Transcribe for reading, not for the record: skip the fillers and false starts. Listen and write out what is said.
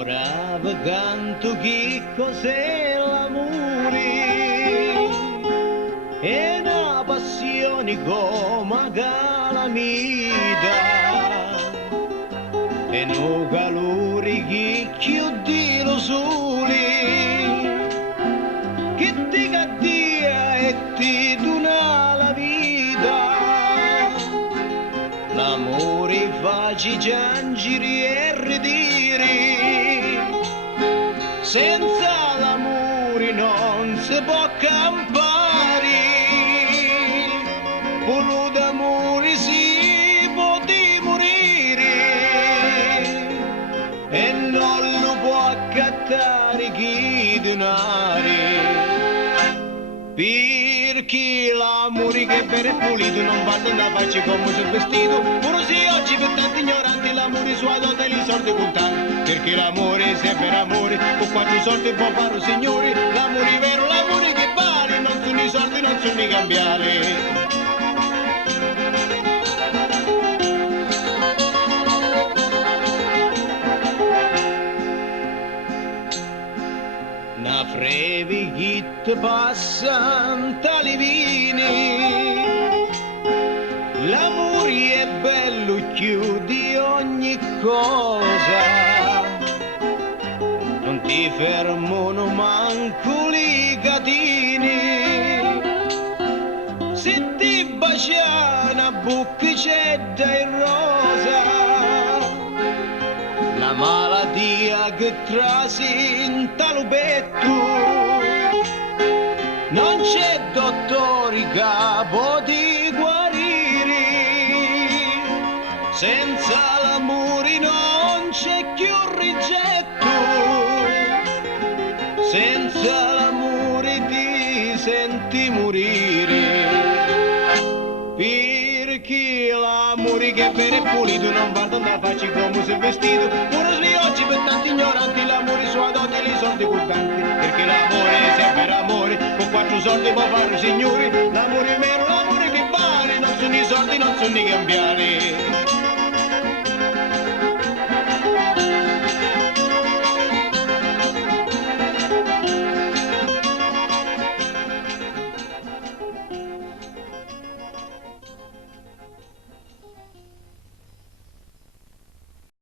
Ora vi canto che cos'è l'amore, è una passione come calamita, è un calore che chiude lo sole, che ti cattia e ti dona la vita. L'amore face piangere e ridere, senza l'amore non si può campare, pure d'amore si può morire, e non lo può accattare chi donare. Perché l'amore che è vero e pulito non va nella faccia come si è vestito, pure se oggi per tanti ignoranti l'amore sua dota e li soldi contanti. Perché l'amore, se è vero amore, con quanti soldi può fare un signore, l'amore vero, l'amore che vale, non sono i soldi, non sono i cambiali. Una frevi che ti passa tali vini, l'amore è bello più di ogni cosa, non ti fermano manco i gatini, se ti bacia una boccicetta e rosa, la malattia che trasi in talubetto, non c'è dottore che può ti guarire, senza l'amore non c'è più rigetto, senza l'amore ti senti morire. Perché l'amore che è vero e pulito non va da faccia come si è vestito, pure se oggi per tanti ignoranti l'amore sua dote e li soldi contanti. Perché l'amore, se è vero amore, con quattro soldi può fare un signore, l'amore vero, l'amore che vale, non sono i soldi, non sono i cambiali.